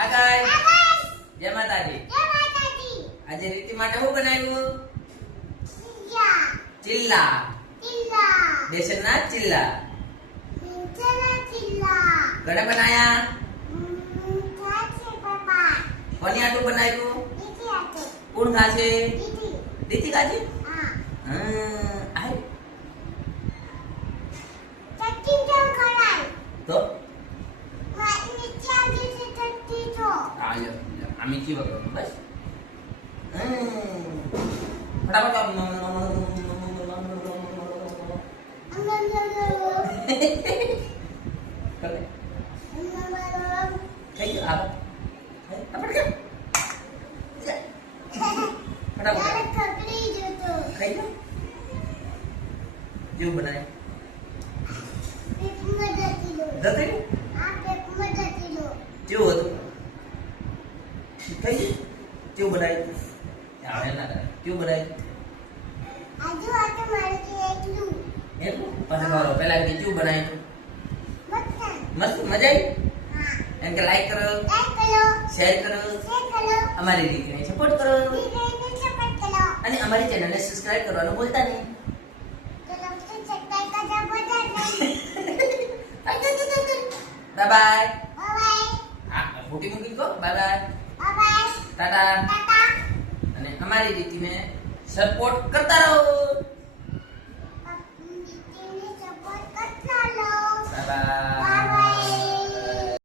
હા ગાઈસ, જય માતાજી. આજે રીતિ માટે શું બનાવ્યું? ચિલ્લા. બેસનના ચિલ્લા. ઘરે બનાયા? કોની આટું બનાવ્યું? કોણ ખાશે? દીદી ખાશે? તો आम्ही की बघ बस फटाफट क्यों बनाए क्यों हो क्यों बनाई क्यों बनाई पहला क्यों बनाए मस्त मजा आई इनके लाइक करो शेयर करो हमारी रीति ने सपोर्ट करो અને અમારી ચેનલને સબસ્ક્રાઇબ કરવાનું ભૂલતા નહીં. Bye bye. હા ફોટી મૂકી કો. Bye bye. ટાટા. અને અમારી રીતિને સપોર્ટ કરતા રહો.